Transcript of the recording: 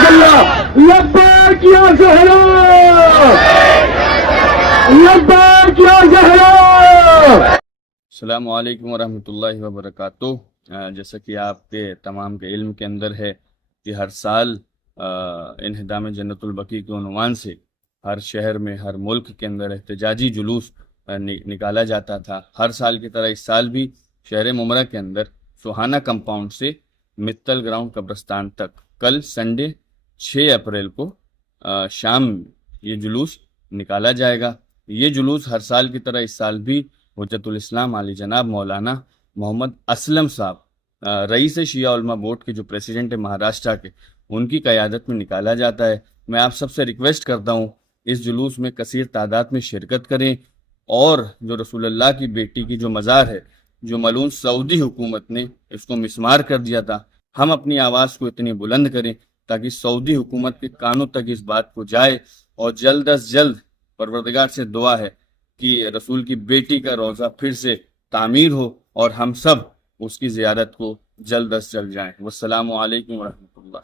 لبیک یا زہرا، لبیک یا زہرا۔ السلام علیکم ورحمۃ اللہ وبرکاتہ۔ جیسا کہ آپ کے تمام کے علم کے اندر ہے کہ ہر سال انہدام جنت البقیع کے عنوان سے ہر شہر میں، ہر ملک کے اندر احتجاجی جلوس نکالا جاتا تھا۔ ہر سال کی طرح اس سال بھی شہر ممرہ کے اندر سوہانہ کمپاؤنڈ سے متل گراؤنڈ قبرستان تک کل سنڈے 6 اپریل کو شام یہ جلوس نکالا جائے گا۔ یہ جلوس ہر سال کی طرح اس سال بھی حجت الاسلام علی جناب مولانا محمد اسلم صاحب، رئیس شیعہ علماء بورڈ کے جو پریزیڈنٹ ہے مہاراشٹرا کے، ان کی قیادت میں نکالا جاتا ہے۔ میں آپ سب سے ریکویسٹ کرتا ہوں اس جلوس میں کثیر تعداد میں شرکت کریں، اور جو رسول اللہ کی بیٹی کی جو مزار ہے، جو ملعون سعودی حکومت نے اس کو مسمار کر دیا تھا، ہم اپنی آواز کو اتنی بلند کریں تاکہ سعودی حکومت کے کانوں تک اس بات کو جائے، اور جلد از جلد پروردگار سے دعا ہے کہ رسول کی بیٹی کا روضہ پھر سے تعمیر ہو اور ہم سب اس کی زیارت کو جلد از جلد جائیں۔ والسلام علیکم ورحمۃ اللہ۔